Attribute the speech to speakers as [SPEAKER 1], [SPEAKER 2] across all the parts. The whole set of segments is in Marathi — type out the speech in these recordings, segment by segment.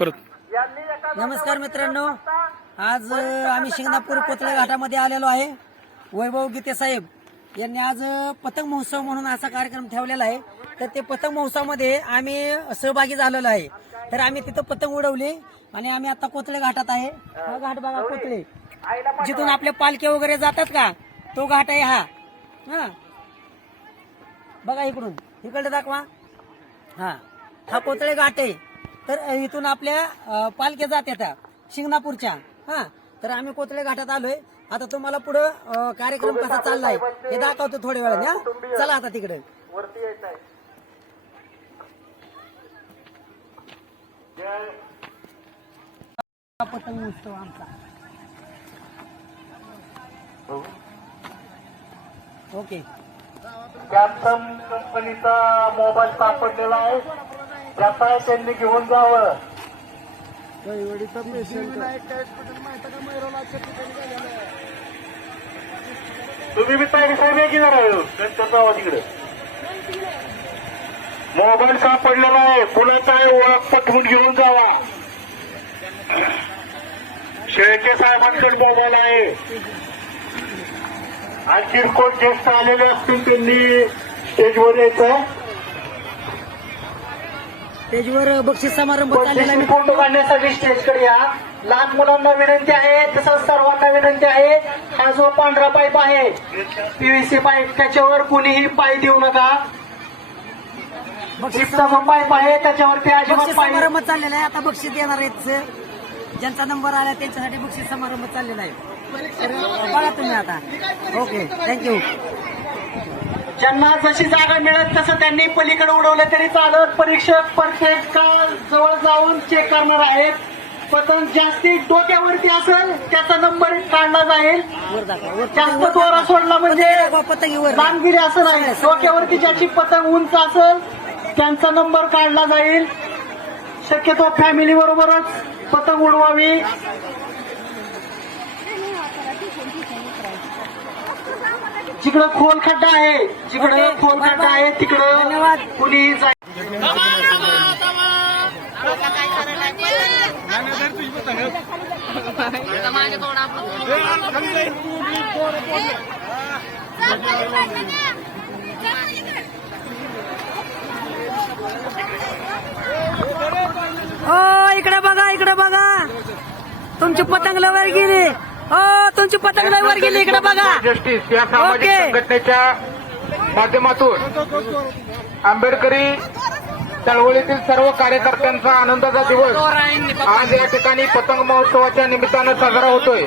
[SPEAKER 1] परत.
[SPEAKER 2] नमस्कार मित्रांनो आज आम्ही शिंगणापूर कोतळे घाटामध्ये आलेलो आहे. वैभव गीते साहेब यांनी आज पतंग महोत्सव म्हणून असा कार्यक्रम ठेवलेला आहे. तर ते पतंग महोत्सवामध्ये आम्ही सहभागी झालेलो आहे. तर आम्ही तिथं पतंग उडवली आणि आम्ही आता कोतळे घाटात आहे. हा घाट बघा कोथळे. जिथून आपल्या पालख्या वगैरे जातात का तो घाट आहे हा. हा. बघा इकडून. इकडे दाखवा. हा. हा कोथळे घाट आहे. तर इथून आपल्या पालख्या जात त्या शिंगणापूरच्या. हा तर आम्ही कोथळे घाटात आलोय. आता तुम्हाला पुढं कार्यक्रम कसा चाललाय हे दाखवतो थोड्या वेळाने हा. चला आता तिकडे. हा पतंग उत्सव आमचा. ओके.
[SPEAKER 3] सॅमसंग कंपनीचा मोबाईल सापडलेला आहे. त्याचा त्यांनी घेऊन जावं. तुम्ही बी तयारी साहेब या की जरा तिकडे. मोबाईल सापडलेला आहे कुणाचा आहे ओळख पटवून घेऊन जावा. शेळके साहेबांकडे मोबाईल आहे. आणखी कोण ज्येष्ठ आलेले असतील त्यांनी स्टेजवर यायचं?
[SPEAKER 2] स्टेजवर बक्षीस समारंभ चाललेला
[SPEAKER 3] फोटो काढण्यासाठी स्टेजकडे या. लहान मुलांना विनंती आहे तसंच सर्वांना विनंती आहे हा जो पांढरा पाईप आहे पीव्हीसी पाईप त्याच्यावर कुणीही पाय देऊ नका.
[SPEAKER 2] बक्षीस
[SPEAKER 3] जिप्सचा जो पाईप आहे त्याच्यावरती अजिबात
[SPEAKER 2] बक्षीस
[SPEAKER 3] पाय
[SPEAKER 2] समारंभ चाललेला आहे. आता बक्षीस देणार आहेत ज्यांचा नंबर आला त्यांच्यासाठी बक्षीस समारंभ चाललेला आहे. बघा तुम्ही आता. ओके थँक्यू
[SPEAKER 3] ज्यांना जशी जागा मिळत तसं त्यांनी पलीकडे उडवलं तरी चालत. परीक्षक प्रत्येक जवळ जाऊन चेक करणार आहेत. पतंग जास्ती डोक्यावरती असेल त्याचा नंबर काढला जाईल. जास्त दोरा सोडला म्हणजे लांबगिरी असं नाही. डोक्यावरती ज्याची पतंग उंच असेल त्यांचा नंबर काढला जाईल. शक्यतो फॅमिली बरोबरच पतंग उडवावी. जिकडं खोल खड्डा आहे जिकडं खोल खड्डा. आहे तिकडं
[SPEAKER 2] धन्यवाद.
[SPEAKER 3] कुणी जाय
[SPEAKER 2] ओ इकडे बघा इकडे बघा तुमची पतंग लवर गेली हो तुमची पतंग लवर गेली इकडे बघा.
[SPEAKER 4] जस्टिस या सामाजिक
[SPEAKER 2] ओके.
[SPEAKER 4] संघटनेच्या माध्यमातून आंबेडकरी चळवळीतील सर्व कार्यकर्त्यांचा आनंदाचा दिवस आज या ठिकाणी पतंग महोत्सवाच्या निमित्तानं साजरा होतोय.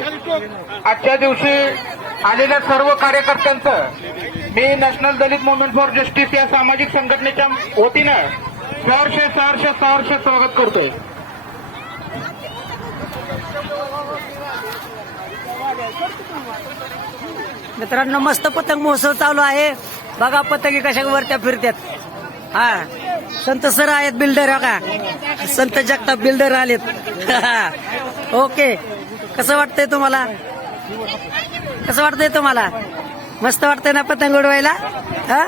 [SPEAKER 4] आजच्या दिवशी आलेल्या सर्व कार्यकर्त्यांचं मी national Dalit movement for justice या सामाजिक संघटनेच्या वतीनं सहर्ष सहर्ष सहर्ष स्वागत करतोय.
[SPEAKER 2] मित्रांनो मस्त पतंग महोत्सव चालू आहे बघा पतंगी कशा वरत्या फिरत्यात हा संत सर आहेत बिल्डर हो का संत जगताप बिल्डर आलेत ओके कसं वाटतंय तुम्हाला कसं वाटतंय तुम्हाला मस्त वाटतंय ना पतंग उडवायला हा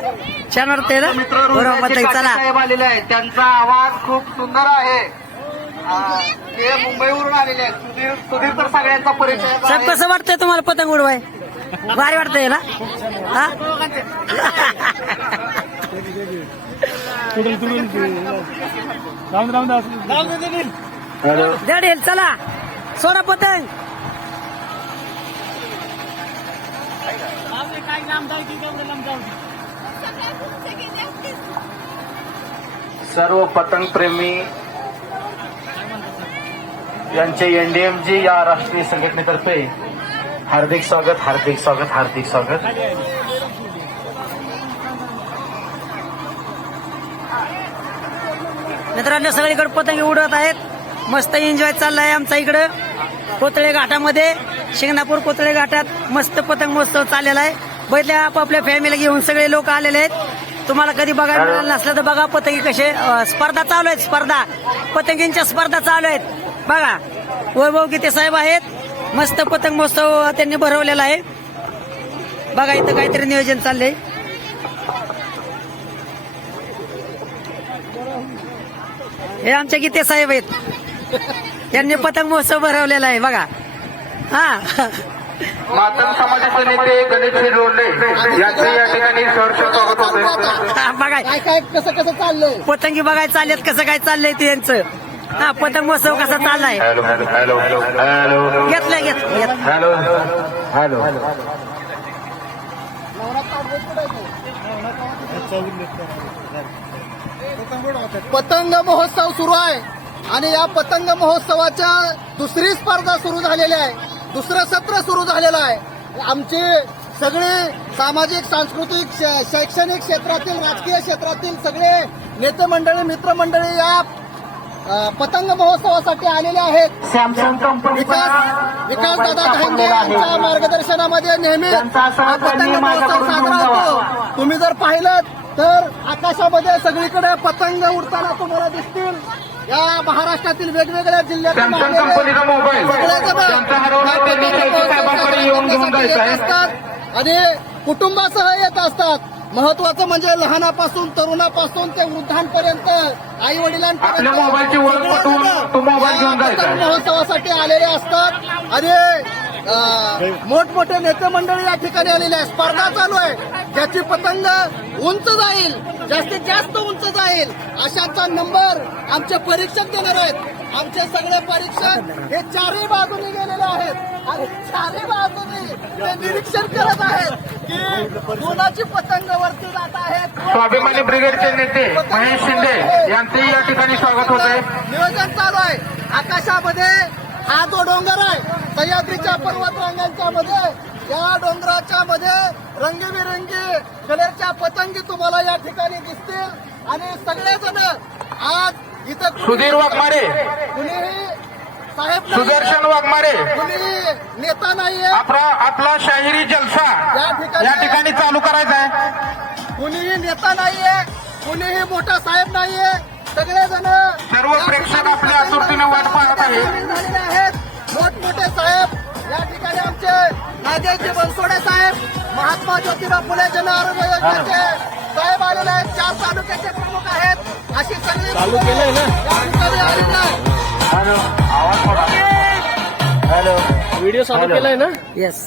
[SPEAKER 2] छान वाटतंय ना बरोबर पतंग चला
[SPEAKER 3] त्यांचा आवाज खूप सुंदर आहे ते मुंबईवरून आलेले आहेत. सुधीर सुधीर तर सगळ्यांचा परिचय
[SPEAKER 2] साहेब. कसं वाटतंय तुम्हाला पतंग उडवाय? भारी वाटतंय ना? हा? चला. सोडा पतंग.
[SPEAKER 3] सर्व पतंगप्रेमी यांचे एनडीएमजी या राष्ट्रीय संघटनेतर्फे हार्दिक स्वागत हार्दिक स्वागत हार्दिक स्वागत.
[SPEAKER 2] मित्रांनो सगळीकडे पतंग उडवत आहेत. मस्त एन्जॉय चाललाय आमचा इकडं. कोतळे घाटामध्ये शिंगणापूर कोतळे घाटात मस्त पतंग महोत्सव चाललेला आहे. बैठल्या आपापल्या फॅमिली घेऊन सगळे लोक आलेले आहेत. तुम्हाला कधी बघायला मिळालं नसलं तर बघा पतंगी कसे स्पर्धा चालू आहेत स्पर्धा. पतंगींच्या स्पर्धा चालू आहेत. बघा वैभव गीते साहेब आहेत. मस्त पतंग महोत्सव त्यांनी भरवलेला आहे. बघा इथं काहीतरी नियोजन चाललंय. हे आमच्या गीते साहेब आहेत. यांनी पतंग महोत्सव भरवलेला आहे बघा. हा.
[SPEAKER 4] मातंग समाजाचे नेते गणेश रोडले यांचे या ठिकाणी सहर्ष स्वागत होते
[SPEAKER 2] हा, बघा.
[SPEAKER 5] काय काय कसं कसं चाललंय?
[SPEAKER 2] पतंगी बघायला चाललेत कसं काय चाललंय ते यांचं? हा पतंग महोत्सव कसा चाललाय?
[SPEAKER 4] Hello hello hello hello.
[SPEAKER 2] घेतलं घेतलं
[SPEAKER 4] हॅलो. हॅलो.
[SPEAKER 5] पतंग महोत्सव सुरू आहे आणि या पतंग महोत्सवाच्या दुसरी स्पर्धा सुरू झालेली आहे. दुसरं सत्र सुरू झालेलं आहे. आमचे सगळे सामाजिक सांस्कृतिक शै- शैक्षणिक क्षेत्रातील राजकीय क्षेत्रातील सगळे नेते मंडळी मित्रमंडळी या पतंग महोत्सवासाठी आलेले आहेत.
[SPEAKER 6] सॅमसंग कंपनी
[SPEAKER 5] विकास विकास दादा धांगे यांच्या मार्गदर्शनामध्ये नेहमी पतंग महोत्सव साजरा होतो. तुम्ही जर पाहिलं तर आकाशामध्ये सगळीकडे पतंग उडताना तुम्हाला दिसतील. या महाराष्ट्रातील वेगवेगळ्या जिल्ह्यातून
[SPEAKER 4] सॅमसंग
[SPEAKER 5] आलेले
[SPEAKER 4] कंपनीचा मोबाईल
[SPEAKER 5] सगळेजण
[SPEAKER 4] त्यांचा हरवला
[SPEAKER 5] या
[SPEAKER 4] त्यांनी
[SPEAKER 5] पतंग
[SPEAKER 4] शाहीर साहेबांकडे येऊन घेऊन
[SPEAKER 5] महोत्सव
[SPEAKER 4] जायचं आहे.
[SPEAKER 5] येत असतात. आणि कुटुंबासह येत असतात. महत्वाचं म्हणजे लहानापासून तरुणापासून ते वृद्धांपर्यंत आई वडिलांपर्यंत. महोत्सवासाठी आलेले असतात. आणि मोठमोठे नेते मंडळी या ठिकाणी आलेले आहे स्पर्धा चालू आहे. ज्याची पतंग उंच जाईल जास्तीत जास्त उंच जाईल अशाचा नंबर आमचे परीक्षक देणार आहेत. आमचे सगळे परीक्षक हे चारही बाजूने गेलेले आहेत. आणि चारही बाजूने. ते निरीक्षण करत आहेत की कोणाची पतंग वरती जात आहेत
[SPEAKER 4] स्वाभिमानी ब्रिगेडचे नेते महेश शिंदे यांचेही या ठिकाणी स्वागत होत आहे.
[SPEAKER 5] नियोजन चालू आहे. आकाशामध्ये हा जो डोंगर आहे सह्याद्रीच्या पर्वत रांगांच्या मध्ये या डोंगराच्या मध्ये रंगीबिरंगी कलरच्या पतंगी तुम्हाला या ठिकाणी दिसतील. आणि सगळेजण आज इथं
[SPEAKER 4] सुधीर वाघमारे.
[SPEAKER 5] कुणीही
[SPEAKER 4] सुदर्शन वाघमारे.
[SPEAKER 5] कुणीही नेता नाहीये.
[SPEAKER 4] आपला आपला शाहिरी जलसा
[SPEAKER 5] या ठिकाणी-
[SPEAKER 4] चालू करायचा आहे.
[SPEAKER 5] कुणीही नेता नाहीये कुणीही मोठा साहेब नाहीये सगळेजण
[SPEAKER 4] सर्व प्रेक्षक आपल्या आतुरतेने वाट पाहत आहेत.
[SPEAKER 5] मोठमोठे साहेब या ठिकाणी आमचे नागेशजी बनसोडे साहेब महात्मा ज्योतिबा फुले जन आरोग्य योजनेचे साहेब आलेले आहेत. चार तालुक्याचे प्रमुख आहेत. अशी सगळी चालू केलंय ना आलेली आहे
[SPEAKER 6] हॅलो आवाज थोडा हॅलो
[SPEAKER 2] येस